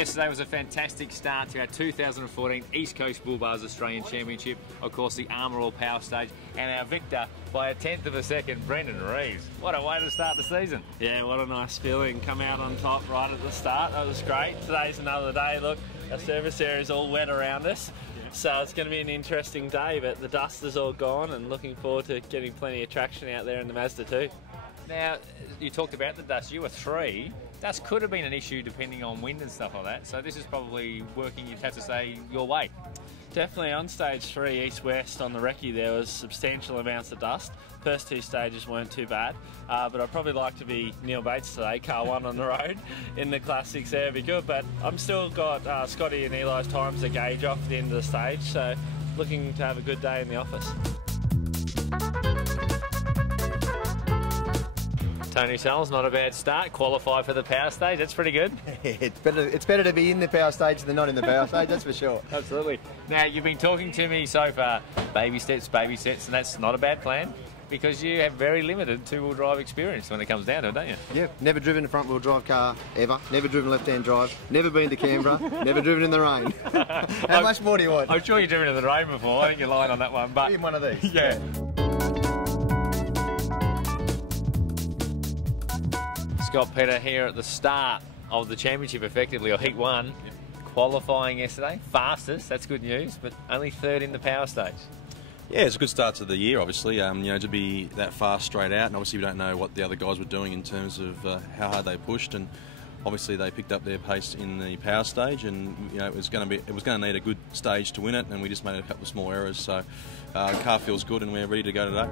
yesterday was a fantastic start to our 2014 East Coast Bull Bars Australian Championship. Of course, the Armour All Power Stage, and our victor by a 1/10 of a second, Brendan Reeves. What a way to start the season. Yeah, what a nice feeling. Come out on top right at the start. That was great. Today's another day. Look, our service area is all wet around us. So it's going to be an interesting day, but the dust is all gone and looking forward to getting plenty of traction out there in the Mazda 2. Now, you talked about the dust. You were 3. Dust could have been an issue depending on wind and stuff like that. So this is probably working, you'd have to say, your way. Definitely on stage 3 east-west on the recce there was substantial amounts of dust. First 2 stages weren't too bad, but I'd probably like to be Neil Bates today, car 1 on the road in the classics there, would be good. But I'm still got Scotty and Eli's times to gauge off at the end of the stage, so looking to have a good day in the office. Tony Sells, not a bad start. Qualify for the power stage, that's pretty good. It's better to be in the power stage than not in the power stage, that's for sure. Absolutely. Now, you've been talking to me so far, baby steps, and that's not a bad plan, because you have very limited two-wheel drive experience when it comes down to it, don't you? Yeah, never driven a front-wheel drive car, ever. Never driven left-hand drive, never been to Canberra, never driven in the rain. How much more do you want? I'm sure you've driven in the rain before, I think you're lying on that one, but... In one of these. Yeah. Scott Petter here at the start of the championship, effectively, or Heat 1, qualifying yesterday, fastest, that's good news, but only 3rd in the power stage. Yeah, it's a good start to the year, obviously. You know, to be that fast straight out, and obviously we don't know what the other guys were doing in terms of how hard they pushed, and obviously they picked up their pace in the power stage, and you know it was going to need a good stage to win it, and we just made a couple of small errors. So the car feels good, and we're ready to go today.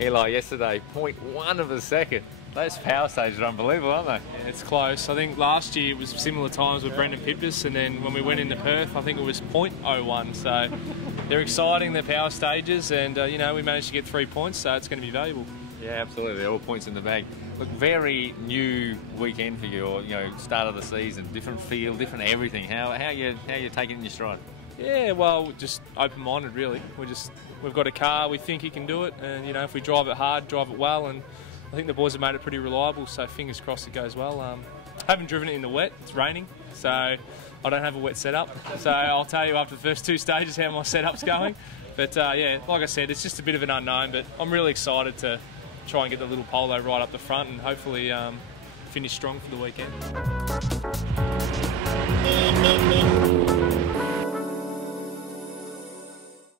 Eli, yesterday, 0.1 of a second. Those power stages are unbelievable, aren't they? Yeah, it's close. I think last year it was similar times with Brendan Pippas, and then when we went into Perth, I think it was 0.01. So they're exciting, the power stages, and you know, we managed to get 3 points, so it's going to be valuable. Yeah, absolutely. They're all points in the bag. Look, very new weekend for you, or you know, start of the season, different feel, different everything. How you taking it in your stride? Yeah, well, just open-minded, really. We've got a car, we think he can do it, and you know, if we drive it hard, drive it well, and I think the boys have made it pretty reliable, so fingers crossed it goes well. Haven't driven it in the wet, it's raining, so I don't have a wet setup. So I'll tell you after the first 2 stages how my setup's going. But yeah, like I said, it's just a bit of an unknown, but I'm really excited to try and get the little polo right up the front and hopefully finish strong for the weekend.